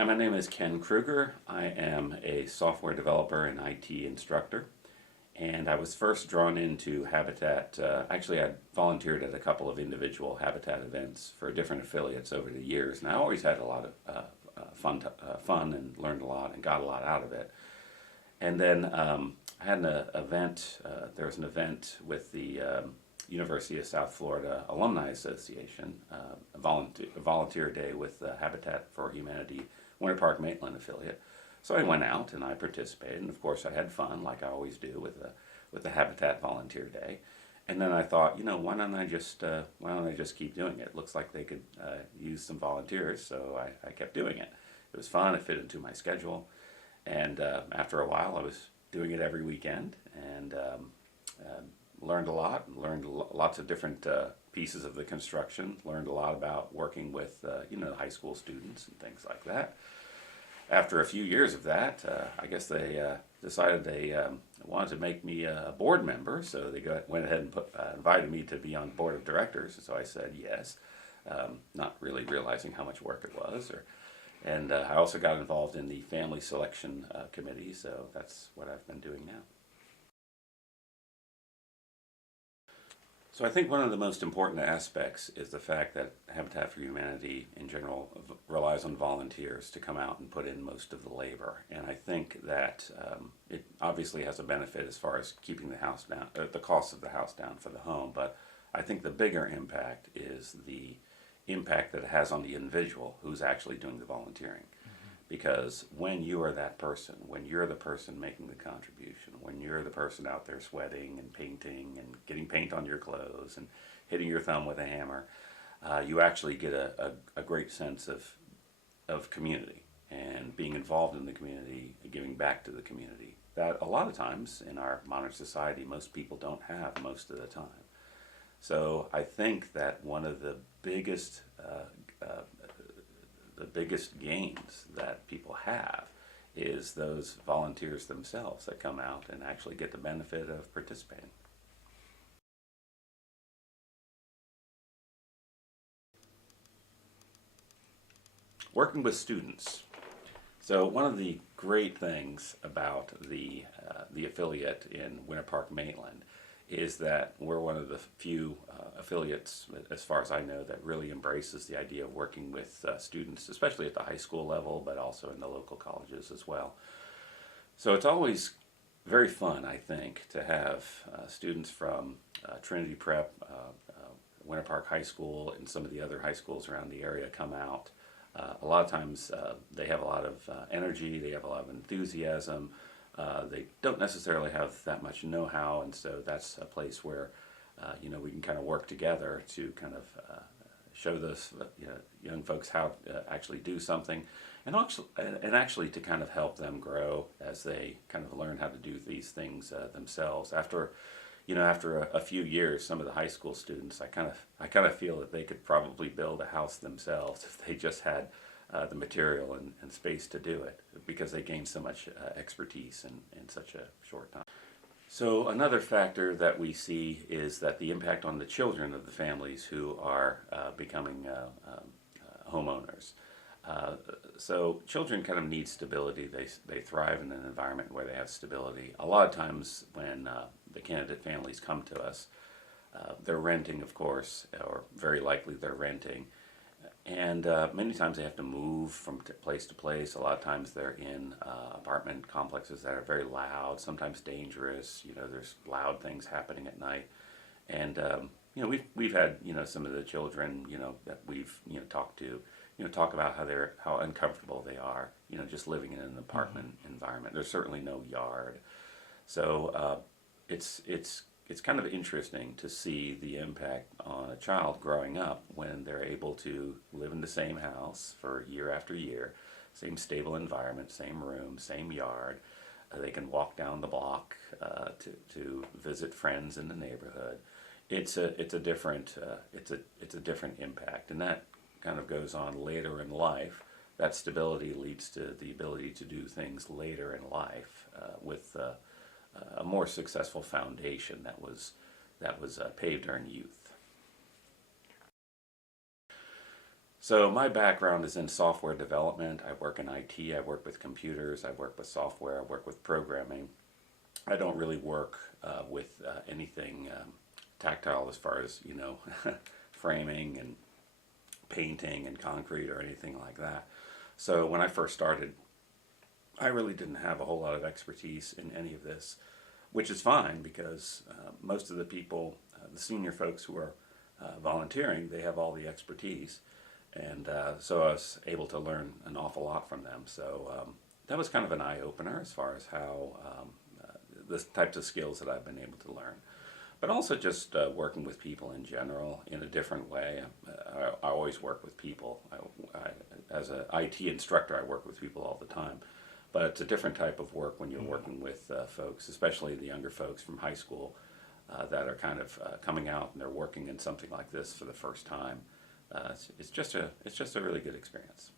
Hi, my name is Ken Krugrer. I am a software developer and IT instructor, and I was first drawn into Habitat. Actually, I volunteered at a couple of individual Habitat events for different affiliates over the years, and I always had a lot of fun and learned a lot and got a lot out of it. And then I had an event, there was an event with the University of South Florida Alumni Association, a volunteer day with Habitat for Humanity Winter Park Maitland affiliate. So I went out and I participated, and of course I had fun like I always do with the Habitat Volunteer Day. And then I thought, why don't I just keep doing it? It looks like they could use some volunteers, so I kept doing it. It was fun. It fit into my schedule, and after a while, I was doing it every weekend, and learned a lot. Learned lots of different pieces of the construction. Learned a lot about working with high school students and things like that. After a few years of that, I guess they decided they wanted to make me a board member, so they went ahead and invited me to be on the board of directors. So I said yes, not really realizing how much work it was. And I also got involved in the family selection committee, so that's what I've been doing now. So I think one of the most important aspects is the fact that Habitat for Humanity in general relies on volunteers to come out and put in most of the labor. And I think that it obviously has a benefit as far as keeping the house down, the cost of the house down for the home. But I think the bigger impact is the impact that it has on the individual who's actually doing the volunteering. Because when you are that person, when you're the person making the contribution, when you're the person out there sweating and painting and getting paint on your clothes and hitting your thumb with a hammer, you actually get a great sense of community and being involved in the community and giving back to the community that a lot of times in our modern society most people don't have most of the time. So I think that one of the biggest gains that people have is those volunteers themselves that come out and actually get the benefit of participating. Working with students. So one of the great things about the affiliate in Winter Park Maitland is that we're one of the few affiliates, as far as I know, that really embraces the idea of working with students, especially at the high school level, but also in the local colleges as well. So it's always very fun, I think, to have students from Trinity Prep, Winter Park High School, and some of the other high schools around the area come out. A lot of times they have a lot of energy, they have a lot of enthusiasm. They don't necessarily have that much know-how, and so that's a place where we can kind of work together to kind of show those young folks how to actually do something, and actually to kind of help them grow as they kind of learn how to do these things themselves. After a few years, some of the high school students, I kind of feel that they could probably build a house themselves if they just had the material and space to do it, because they gain so much expertise in such a short time. So another factor that we see is that the impact on the children of the families who are becoming homeowners. So children kind of need stability. They thrive in an environment where they have stability. A lot of times when the candidate families come to us, they're renting, of course, or very likely they're renting. And many times they have to move from place to place. A lot of times they're in apartment complexes that are very loud, sometimes dangerous. There's loud things happening at night. And we've had some of the children that we've talked to talk about how uncomfortable they are just living in an apartment environment. There's certainly no yard, so it's kind of interesting to see the impact on a child growing up when they're able to live in the same house for year after year, same stable environment, same room, same yard. They can walk down the block to visit friends in the neighborhood. It's a different impact, and that kind of goes on later in life. That stability leads to the ability to do things later in life with a more successful foundation that was paved during youth. So my background is in software development. I work in IT. I work with computers. I work with software. I work with programming. I don't really work with anything tactile as far as, framing and painting and concrete or anything like that. So when I first started, I really didn't have a whole lot of expertise in any of this, which is fine because most of the people, the senior folks who are volunteering, they have all the expertise. And so I was able to learn an awful lot from them. So that was kind of an eye-opener as far as how the types of skills that I've been able to learn. But also just working with people in general in a different way. I always work with people. As an IT instructor, I work with people all the time. But it's a different type of work when you're working with folks, especially the younger folks from high school that are kind of coming out and they're working in something like this for the first time. It's just a really good experience.